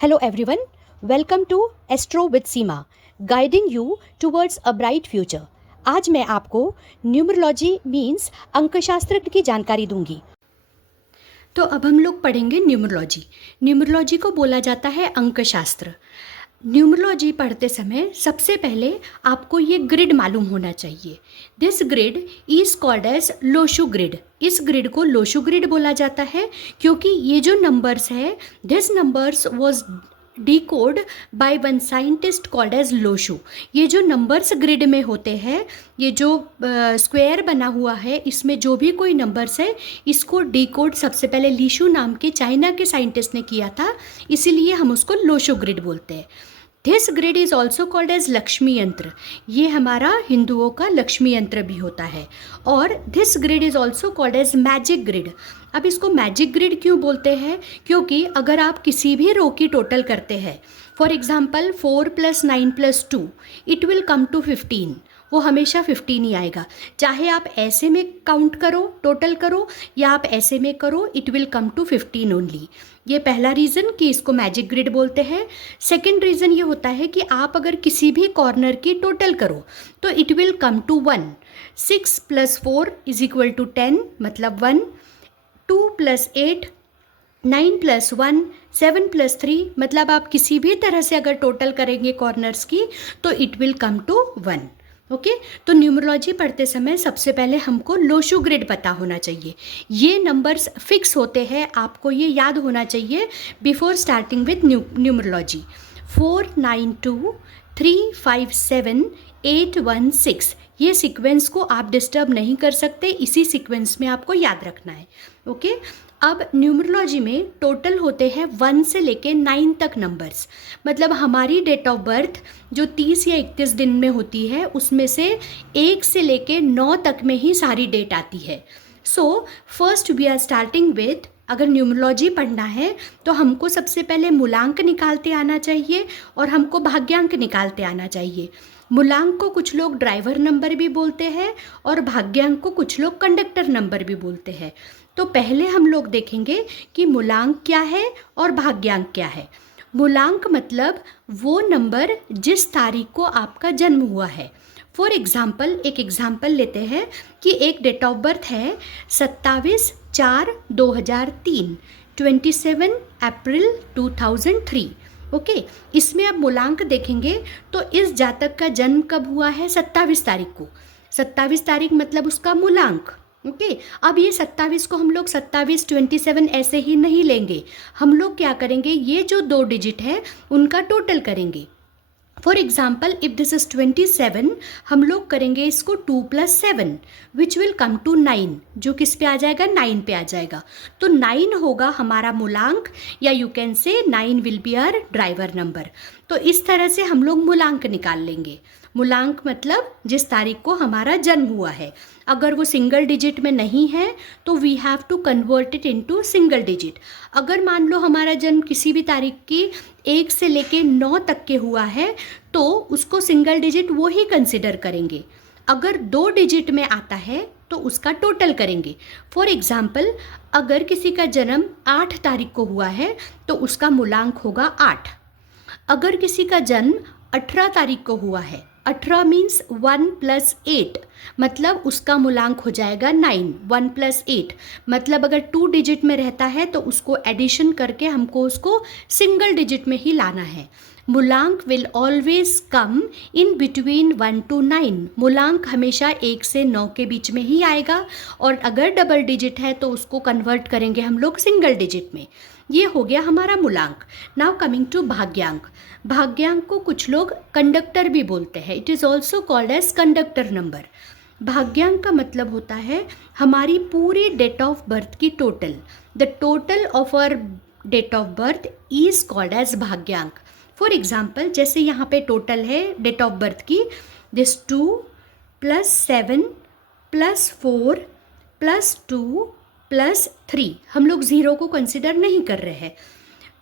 Hello everyone, welcome to Astro with Seema, guiding you towards a bright future. आज मैं आपको numerology means अंकशास्त्र की जानकारी दूंगी। तो अब हम लोग पढ़ेंगे न्यूमरोलॉजी। न्यूमरोलॉजी को बोला जाता है अंकशास्त्र। न्यूमरोलॉजी पढ़ते समय सबसे पहले आपको ये ग्रिड मालूम होना चाहिए। This grid is called as Lo Shu grid. इस ग्रिड को लोशु ग्रिड बोला जाता है क्योंकि ये जो नंबर्स है, this numbers was decode by one scientist called as Lo Shu. ये जो नंबर्स ग्रिड में होते हैं, ये जो स्क्वायर बना हुआ है, इसमें जो भी कोई नंबर्स है, इसको डिकोड सबसे पहले लीशु नाम के चाइना के साइंटिस्ट ने किया था, इसीलिए हम उसको लोशु ग्रिड बोलते हैं। This grid is also called as Lakshmi Yantra. ये हमारा हिंदुओं का लक्ष्मी यंत्र भी होता है। और this grid is also called as magic grid. अब इसको मैजिक ग्रिड क्यों बोलते हैं? क्योंकि अगर आप किसी भी रो की टोटल करते हैं, for example 4 + 9 + 2, it will come to 15। वो हमेशा 15 ही आएगा। चाहे आप ऐसे में काउंट करो, टोटल करो, या आप ऐसे में करो, it will come to 15 only. ये पहला रीज़न कि इसको मैजिक ग्रिड बोलते हैं। सेकेंड रीज़न ये होता है कि आप अगर किसी भी कॉर्नर की टोटल करो तो इट विल कम टू 1। 6 + 4 = 10, मतलब 1। 2 + 8, 9 + 1, 7 + 3, मतलब आप किसी भी तरह से अगर टोटल करेंगे कॉर्नर्स की तो it will come to 1। Okay, तो न्यूमरोलॉजी पढ़ते समय सबसे पहले हमको लोशु ग्रिड पता होना चाहिए। ये नंबर्स फिक्स होते हैं, आपको ये याद होना चाहिए बिफोर स्टार्टिंग विद न्यूमरोलॉजी। 4 9 2 3 5 7 8 1 6, ये सीक्वेंस को आप डिस्टर्ब नहीं कर सकते, इसी सीक्वेंस में आपको याद रखना है। ओके, अब न्यूमरोलॉजी में टोटल होते हैं 1 से लेके 9 तक नंबर्स। मतलब हमारी डेट ऑफ बर्थ जो 30 या 31 दिन में होती है, उसमें से 1 से लेके 9 तक में ही सारी डेट आती है। So first we are starting with, अगर न्यूमरोलॉजी पढ़ना है तो हमको सबसे पहले मूलांक निकालते आना चाहिए और हमको भाग्यांक निकालते आना चाहिए। मूलांक को कुछ लोग ड्राइवर नंबर भी बोलते हैं और भाग्यांक को कुछ लोग कंडक्टर नंबर भी बोलते हैं। तो पहले हम लोग देखेंगे कि मूलांक क्या है और भाग्यांक क्या है। मूलांक मतलब वो नंबर जिस तारीख को आपका जन्म हुआ है। फॉर एग्जाम्पल, एक एग्जाम्पल लेते हैं कि एक डेट ऑफ बर्थ है 27/4/2003, 27 अप्रैल 2003। ओके, इसमें अब मूलांक देखेंगे तो इस जातक का जन्म कब हुआ है? 27 तारीख को। 27 तारीख मतलब उसका मूलांक। ओके, अब ये 27 को हम लोग 27 27 ऐसे ही नहीं लेंगे। हम लोग क्या करेंगे, ये जो 2 डिजिट है उनका टोटल करेंगे। For example, if this is 27, हम लोग करेंगे इसको 2 + 7 विच विल कम टू 9, जो किस पे आ जाएगा? 9 पे आ जाएगा। तो 9 होगा हमारा मूलांक, या you can say 9 will be our driver number. तो इस तरह से हम लोग मूलांक निकाल लेंगे। मूलांक मतलब जिस तारीख को हमारा जन्म हुआ है। अगर वो सिंगल डिजिट में नहीं है तो we have to convert it into single digit. अगर मान लो हमारा जन्म किसी भी तारीख की 1 से लेके 9 तक के हुआ है तो उसको सिंगल डिजिट वो ही कंसिडर करेंगे। अगर 2 डिजिट में आता है तो उसका टोटल करेंगे। फॉर एग्जाम्पल, अगर किसी का जन्म 8 तारीख को हुआ है तो उसका मूलांक होगा 8। अगर किसी का जन्म 18 तारीख को हुआ है, 18 मीन्स 1 + 8, मतलब उसका मूलांक हो जाएगा 9। 1 + 8 मतलब अगर 2 डिजिट में रहता है तो उसको एडिशन करके हमको उसको सिंगल डिजिट में ही लाना है। मूलांक will always come in between 1 to 9। मूलांक हमेशा 1 से 9 के बीच में ही आएगा, और अगर डबल डिजिट है तो उसको कन्वर्ट करेंगे हम लोग सिंगल डिजिट में। ये हो गया हमारा मूलांक। नाउ कमिंग टू भाग्यांक। भाग्यांक को कुछ लोग कंडक्टर भी बोलते हैं। It is also called as conductor number. भाग्यांक का मतलब होता है हमारी पूरी डेट ऑफ बर्थ की total. The total of our date of birth is called as भाग्यांक। फॉर एग्जाम्पल, जैसे यहाँ पे टोटल है डेट ऑफ बर्थ की, दिस 2 + 7 + 4 + 2 + 3, हम लोग 0 को कंसिडर नहीं कर रहे हैं।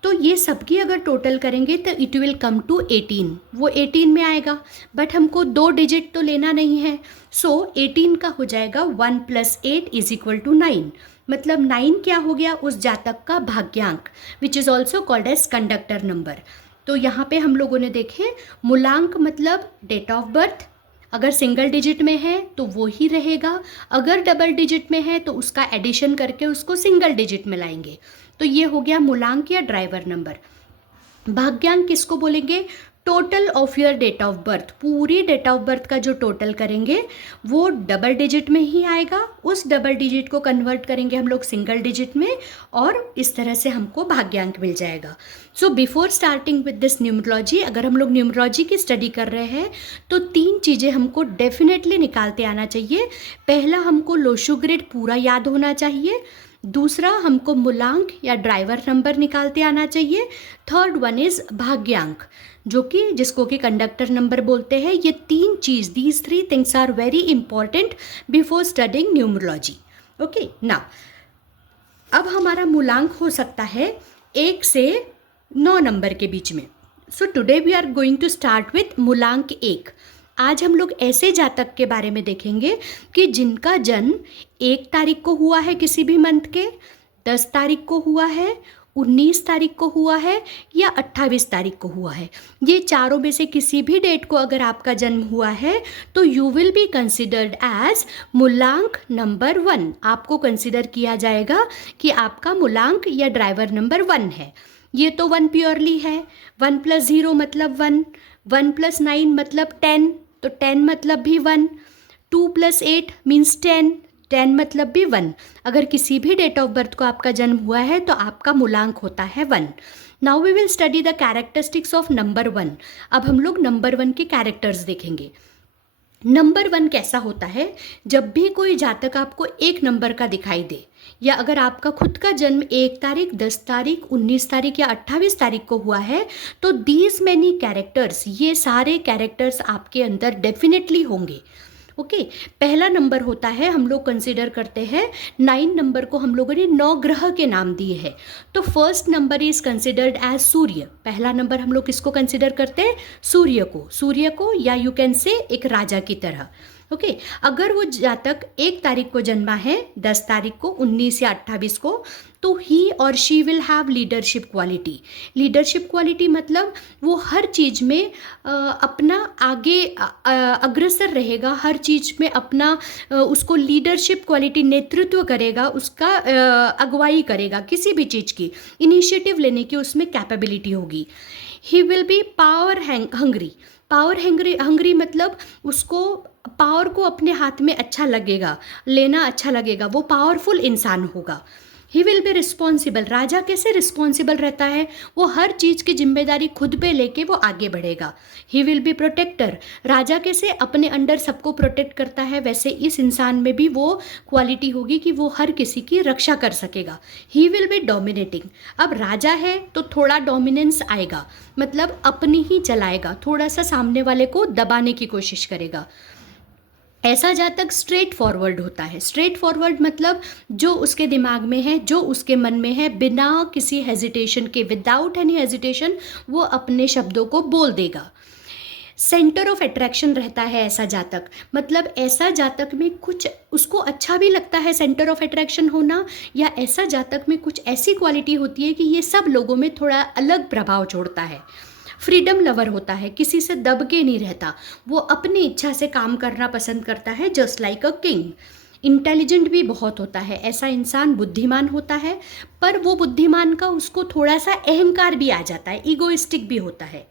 तो ये सबकी अगर टोटल करेंगे तो इट विल कम टू 18। वो 18 में आएगा, बट हमको 2 डिजिट तो लेना नहीं है। सो 18 का हो जाएगा 1 + 8 = 9। मतलब 9 क्या हो गया, उस जातक का भाग्यांक, which is also called as conductor number. तो यहाँ पे हम लोगों ने देखे मूलांक मतलब डेट ऑफ बर्थ, अगर सिंगल डिजिट में है तो वो ही रहेगा, अगर डबल डिजिट में है तो उसका एडिशन करके उसको सिंगल डिजिट में लाएंगे। तो ये हो गया मूलांक या ड्राइवर नंबर। भाग्यांक किसको बोलेंगे, total of your date of birth, पूरी डेट ऑफ बर्थ का जो टोटल करेंगे वो डबल डिजिट में ही आएगा, उस डबल डिजिट को कन्वर्ट करेंगे हम लोग सिंगल डिजिट में और इस तरह से हमको भाग्यांक मिल जाएगा। So before starting with this numerology, अगर हम लोग न्यूमरोलॉजी की स्टडी कर रहे हैं तो 3 चीज़ें हमको डेफिनेटली निकालते आना चाहिए। पहला, हमको लोशु ग्रिड पूरा याद होना चाहिए। दूसरा, हमको मूलांक या ड्राइवर नंबर निकालते आना चाहिए। थर्ड वन इज भाग्यांक, जो कि जिसको कि कंडक्टर नंबर बोलते हैं। ये 3 चीज़, these 3 things are very important before studying numerology. Okay, now अब हमारा मूलांक हो सकता है 1 से 9 नंबर के बीच में। So today we are going to start with मूलांक 1। आज हम लोग ऐसे जातक के बारे में देखेंगे कि जिनका जन्म 1 तारीख को हुआ है किसी भी मंथ के, 10 तारीख को हुआ है, 19 तारीख को हुआ है या 28 तारीख को हुआ है। ये चारों में से किसी भी डेट को अगर आपका जन्म हुआ है तो you will be considered as मूलांक नंबर 1। आपको कंसिडर किया जाएगा कि आपका मूलांक या ड्राइवर नंबर 1 है। ये तो 1 प्योरली है, 1 + 0 मतलब 1, 1 + 9 मतलब 10, तो 10 मतलब भी 1, 2 + 8 मीन्स 10, 10 मतलब भी 1। अगर किसी भी डेट ऑफ बर्थ को आपका जन्म हुआ है तो आपका मूलांक होता है 1। Now we will study the characteristics of number 1। अब हम लोग नंबर 1 के कैरेक्टर्स देखेंगे। नंबर 1 कैसा होता है, जब भी कोई जातक आपको 1 नंबर का दिखाई दे, या अगर आपका खुद का जन्म 1 तारीख, 10 तारीख, 19 तारीख या 28 तारीख को हुआ है तो दीज मैनी कैरेक्टर्स, ये सारे कैरेक्टर्स आपके अंदर डेफिनेटली होंगे। ओके, पहला नंबर होता है, हम लोग कंसिडर करते हैं 9 नंबर को हम लोगों ने 9 ग्रह के नाम दिए हैं। तो first number is considered as Surya. पहला नंबर हम लोग किसको कंसिडर करते हैं, सूर्य को, या यू कैन से एक राजा की तरह। ओके, अगर वो जातक 1 तारीख को जन्मा है, 10 तारीख को, 19 या 28 को, तो ही और she will have leadership quality. Leadership quality मतलब वो हर चीज़ में अपना आगे अग्रसर रहेगा, हर चीज़ में अपना उसको लीडरशिप क्वालिटी, नेतृत्व करेगा, उसका अगुवाई करेगा, किसी भी चीज़ की इनिशिएटिव लेने की उसमें कैपेबिलिटी होगी। ही विल बी पावर हंग्री मतलब उसको पावर को अपने हाथ में अच्छा लगेगा, लेना अच्छा लगेगा, वो पावरफुल इंसान होगा। He will be responsible. राजा कैसे रिस्पॉन्सिबल रहता है, वो हर चीज़ की जिम्मेदारी खुद पे लेके वो आगे बढ़ेगा। He will be protector. राजा कैसे अपने अंडर सबको प्रोटेक्ट करता है, वैसे इस इंसान में भी वो क्वालिटी होगी कि वो हर किसी की रक्षा कर सकेगा। ही विल बी डोमिनेटिंग। अब राजा है तो थोड़ा डोमिनेंस आएगा, मतलब अपनी ही चलाएगा, थोड़ा सा सामने वाले को दबाने की कोशिश करेगा। ऐसा जातक स्ट्रेट फॉरवर्ड होता है। स्ट्रेट फॉरवर्ड मतलब जो उसके दिमाग में है, जो उसके मन में है, बिना किसी हेजिटेशन के, विदाउट एनी हेजिटेशन वो अपने शब्दों को बोल देगा। सेंटर ऑफ अट्रैक्शन रहता है ऐसा जातक, मतलब ऐसा जातक में कुछ उसको अच्छा भी लगता है सेंटर ऑफ अट्रैक्शन होना, या ऐसा जातक में कुछ ऐसी क्वालिटी होती है कि ये सब लोगों में थोड़ा अलग प्रभाव छोड़ता है। फ्रीडम लवर होता है, किसी से दब के नहीं रहता, वो अपनी इच्छा से काम करना पसंद करता है, just like a king. Intelligent भी बहुत होता है, ऐसा इंसान बुद्धिमान होता है, पर वो बुद्धिमान का उसको थोड़ा सा अहंकार भी आ जाता है, ईगोइस्टिक भी होता है।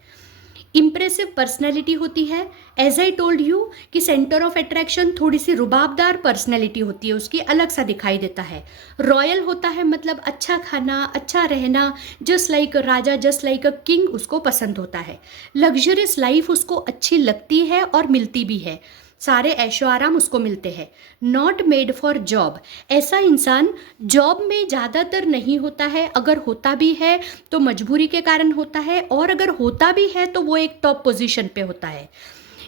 इम्प्रेसिव पर्सनैलिटी होती है, एज आई टोल्ड यू कि सेंटर ऑफ अट्रैक्शन थोड़ी सी रुबाबदार पर्सनैलिटी होती है उसकी, अलग सा दिखाई देता है। रॉयल होता है, मतलब अच्छा खाना, अच्छा रहना, just like a Raja, just like a king उसको पसंद होता है। लग्जरियस लाइफ उसको अच्छी लगती है और मिलती भी है, सारे ऐशो आराम उसको मिलते हैं। नॉट मेड फॉर जॉब, ऐसा इंसान जॉब में ज़्यादातर नहीं होता है, अगर होता भी है तो मजबूरी के कारण होता है, और अगर होता भी है तो वो एक टॉप पोजीशन पे होता है।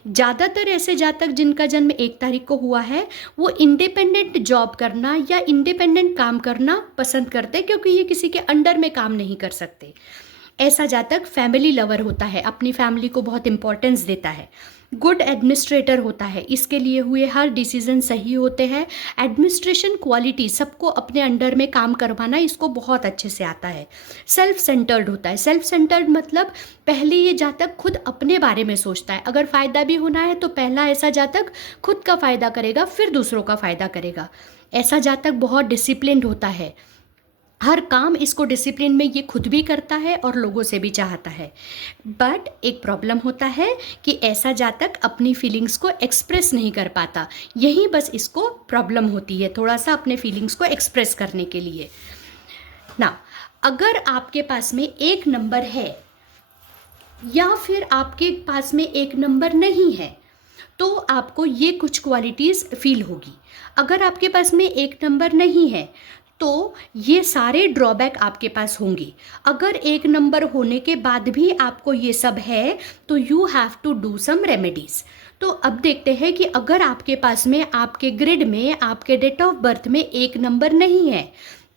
ज़्यादातर ऐसे जातक जिनका जन्म 1 तारीख को हुआ है वो इंडिपेंडेंट जॉब करना या इंडिपेंडेंट काम करना पसंद करते, क्योंकि ये किसी के अंडर में काम नहीं कर सकते। ऐसा जातक फैमिली लवर होता है, अपनी फैमिली को बहुत इंपॉर्टेंस देता है। गुड एडमिनिस्ट्रेटर होता है, इसके लिए हुए हर डिसीजन सही होते हैं। एडमिनिस्ट्रेशन क्वालिटी, सबको अपने अंडर में काम करवाना, इसको बहुत अच्छे से आता है। सेल्फ सेंटर्ड होता है। सेल्फ सेंटर्ड मतलब पहले ये जातक खुद अपने बारे में सोचता है। अगर फ़ायदा भी होना है तो पहला ऐसा जातक खुद का फ़ायदा करेगा, फिर दूसरों का फ़ायदा करेगा। ऐसा जातक बहुत डिसिप्लिन्ड होता है, हर काम इसको डिसिप्लिन में ये खुद भी करता है और लोगों से भी चाहता है। बट एक प्रॉब्लम होता है कि ऐसा जातक अपनी फीलिंग्स को एक्सप्रेस नहीं कर पाता। यही बस इसको प्रॉब्लम होती है, थोड़ा सा अपने फीलिंग्स को एक्सप्रेस करने के लिए ना। अगर आपके पास में एक नंबर है या फिर आपके पास में एक नंबर नहीं है तो आपको ये कुछ क्वालिटीज़ फील होगी। अगर आपके पास में एक नंबर नहीं है तो ये सारे ड्रॉबैक आपके पास होंगे। अगर एक नंबर होने के बाद भी आपको ये सब है तो you have to do some remedies. तो अब देखते हैं कि अगर आपके पास में, आपके ग्रिड में, आपके डेट ऑफ बर्थ में एक नंबर नहीं है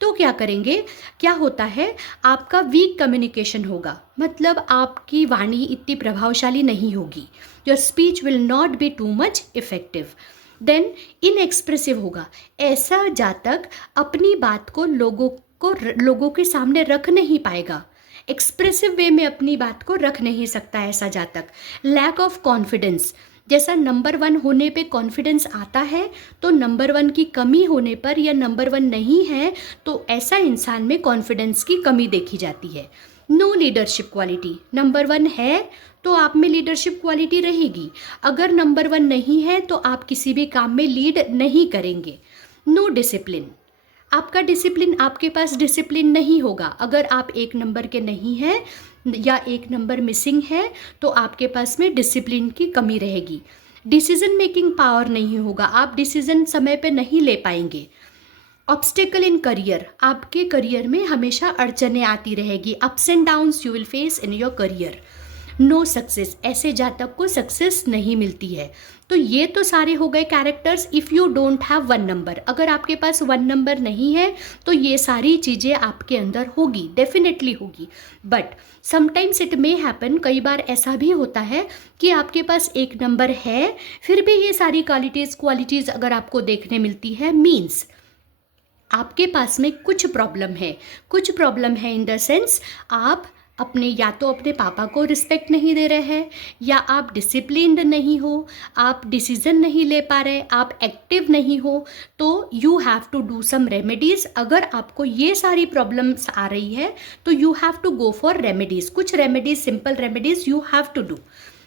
तो क्या करेंगे। क्या होता है, आपका वीक कम्युनिकेशन होगा, मतलब आपकी वाणी इतनी प्रभावशाली नहीं होगी। Your speech will not be too much effective. Then inexpressive होगा। ऐसा जातक अपनी बात को लोगों के सामने रख नहीं पाएगा, एक्सप्रेसिव वे में अपनी बात को रख नहीं सकता ऐसा जातक। लैक ऑफ कॉन्फिडेंस, जैसा नंबर 1 होने पे कॉन्फिडेंस आता है तो नंबर 1 की कमी होने पर या नंबर 1 नहीं है तो ऐसा इंसान में कॉन्फिडेंस की कमी देखी जाती है। नो लीडरशिप क्वालिटी, नंबर 1 है तो आप में लीडरशिप क्वालिटी रहेगी। अगर नंबर 1 नहीं है तो आप किसी भी काम में लीड नहीं करेंगे। नो डिसिप्लिन, आपका डिसिप्लिन, आपके पास डिसिप्लिन नहीं होगा। अगर आप एक नंबर के नहीं हैं या एक नंबर मिसिंग है तो आपके पास में डिसिप्लिन की कमी रहेगी। डिसीजन मेकिंग पावर नहीं होगा, आप डिसीजन समय पे नहीं ले पाएंगे। ऑब्स्टेकल इन करियर, आपके करियर में हमेशा अड़चने आती रहेगी। Ups and downs you will face in your career. No success, ऐसे जातक को सक्सेस नहीं मिलती है। तो ये तो सारे हो गए characters if you don't have 1 number. अगर आपके पास 1 नंबर नहीं है तो ये सारी चीज़ें आपके अंदर होगी, डेफिनेटली होगी। But sometimes it may happen, कई बार ऐसा भी होता है कि आपके पास एक नंबर है फिर भी ये सारी क्वालिटीज़ अगर आपको देखने मिलती है, मीन्स आपके पास में कुछ प्रॉब्लम है। कुछ प्रॉब्लम है इन द सेंस आप अपने, या तो अपने पापा को रिस्पेक्ट नहीं दे रहे हैं, या आप डिसिप्लिन्ड नहीं हो, आप डिसीजन नहीं ले पा रहे, आप एक्टिव नहीं हो, तो you have to do some remedies. अगर आपको ये सारी प्रॉब्लम्स आ रही है तो you have to go for remedies. कुछ remedies, simple remedies you have to do.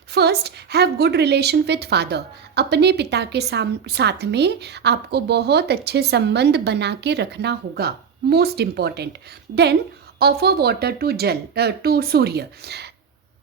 First, have good relation with father. अपने पिता के साथ में आपको बहुत अच्छे संबंध बना के रखना होगा, most important. Then offer water to Surya,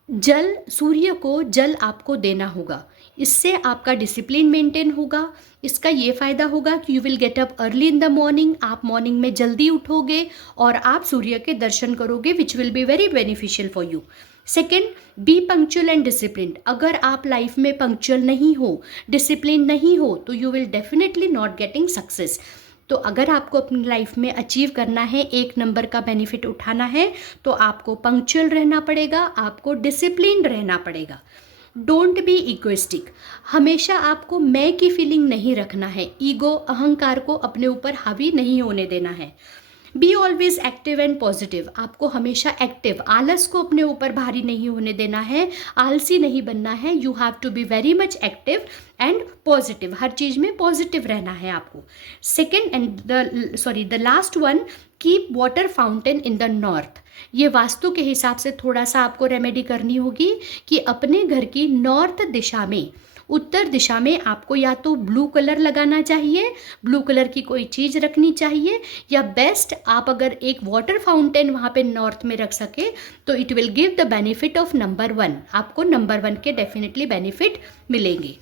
जल, सूर्य को जल आपको देना होगा। इससे आपका डिसिप्लिन मेंटेन होगा। इसका ये फ़ायदा होगा कि you will get up early in the morning, आप मॉर्निंग में जल्दी उठोगे और आप सूर्य के दर्शन करोगे, which will be very beneficial for you. Second, B punctual and discipline. अगर आप लाइफ में पंक्चुअल नहीं हो, डिसिप्लिन नहीं हो तो you will definitely not getting success. तो अगर आपको अपनी लाइफ में अचीव करना है, एक नंबर का बेनिफिट उठाना है, तो आपको पंक्चुअल रहना पड़ेगा, आपको डिसिप्लिन रहना पड़ेगा। डोंट बी इगोइस्टिक, हमेशा आपको मैं की फीलिंग नहीं रखना है। ईगो, अहंकार को अपने ऊपर हावी नहीं होने देना है। Be always active and positive, आपको हमेशा एक्टिव, आलस को अपने ऊपर भारी नहीं होने देना है, आलसी नहीं बनना है। You have to be very much active and positive, हर चीज़ में पॉजिटिव रहना है आपको। Second and the last one, keep water fountain in the north. ये वास्तु के हिसाब से थोड़ा सा आपको रेमेडी करनी होगी कि अपने घर की नॉर्थ दिशा में, उत्तर दिशा में आपको या तो ब्लू कलर लगाना चाहिए, ब्लू कलर की कोई चीज़ रखनी चाहिए, या बेस्ट आप अगर एक वाटर फाउंटेन वहाँ पे नॉर्थ में रख सके तो it will give the benefit of number 1। आपको नंबर 1 के डेफिनेटली बेनिफिट मिलेंगे।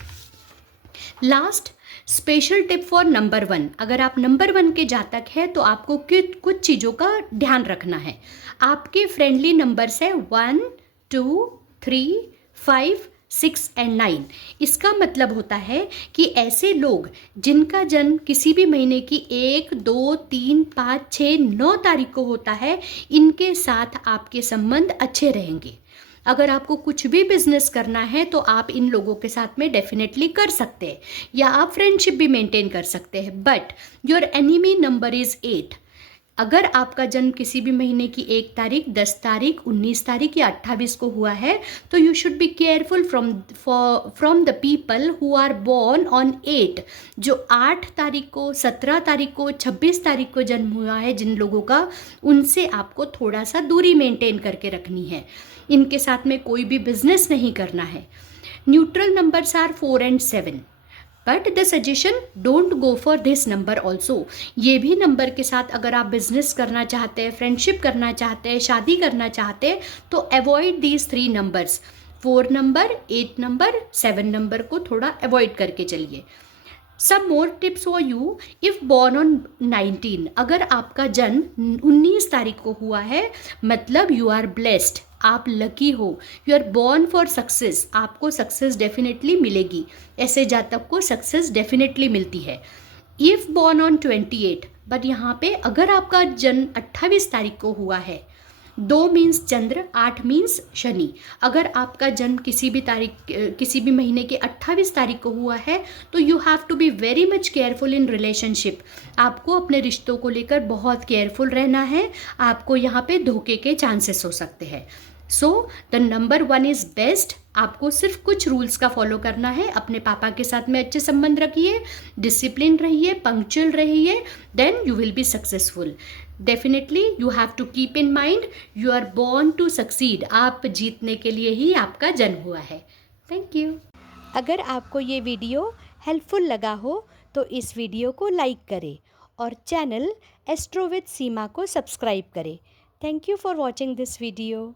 Last, special tip for number 1। अगर आप नंबर 1 के जातक हैं तो आपको कुछ चीज़ों का ध्यान रखना है। आपके फ्रेंडली नंबर्स है 1, 2, 3, 5, 6 एंड 9। इसका मतलब होता है कि ऐसे लोग जिनका जन्म किसी भी महीने की 1, 2, 3, 5, 6, 9 तारीख को होता है, इनके साथ आपके संबंध अच्छे रहेंगे। अगर आपको कुछ भी बिजनेस करना है तो आप इन लोगों के साथ में डेफिनेटली कर सकते हैं, या आप फ्रेंडशिप भी मेंटेन कर सकते हैं। But your enemy number is 8। अगर आपका जन्म किसी भी महीने की 1 तारीख, 10 तारीख, 19 तारीख या 28 को हुआ है, तो you should be careful from the people who are born on 8। जो 8 तारीख को, 17 तारीख को, 26 तारीख को जन्म हुआ है जिन लोगों का, उनसे आपको थोड़ा सा दूरी मेंटेन करके रखनी है। इनके साथ में कोई भी बिजनेस नहीं करना है। Neutral numbers are 4 and 7। But the suggestion, don't go for this number also. ये भी नंबर के साथ अगर आप बिजनेस करना चाहते हैं, फ्रेंडशिप करना चाहते हैं, शादी करना चाहते हैं, तो avoid these 3 numbers. 4 number, 8 number, 7 number को थोड़ा अवॉइड करके चलिए। Some more tips for you if born on 19। अगर आपका जन्म 19 तारीख को हुआ है, मतलब यू आर ब्लेस्ड, आप लकी हो। You are born for success, आपको सक्सेस डेफिनेटली मिलेगी। ऐसे जातक को सक्सेस डेफिनेटली मिलती है। इफ बॉर्न ऑन 28, बट यहाँ पे अगर आपका जन्म 28 तारीख को हुआ है, 2 मीन्स चंद्र, 8 मीन्स शनि। अगर आपका जन्म किसी भी महीने के 28 तारीख को हुआ है, तो you have to be very much careful in relationship. आपको अपने रिश्तों को लेकर बहुत केयरफुल रहना है। आपको यहाँ पे धोखे के चांसेस हो सकते हैं। So the number 1 is best. आपको सिर्फ कुछ रूल्स का फॉलो करना है। अपने पापा के साथ में अच्छे संबंध रखिए, डिसिप्लिन रहिए, पंक्चुअल रहिए, then you will be successful. Definitely you have to keep in mind you are born to succeed. आप जीतने के लिए ही आपका जन्म हुआ है। Thank you. अगर आपको ये वीडियो हेल्पफुल लगा हो तो इस वीडियो को लाइक करें और चैनल एस्ट्रो विद सीमा को सब्सक्राइब करें। Thank you for watching this video.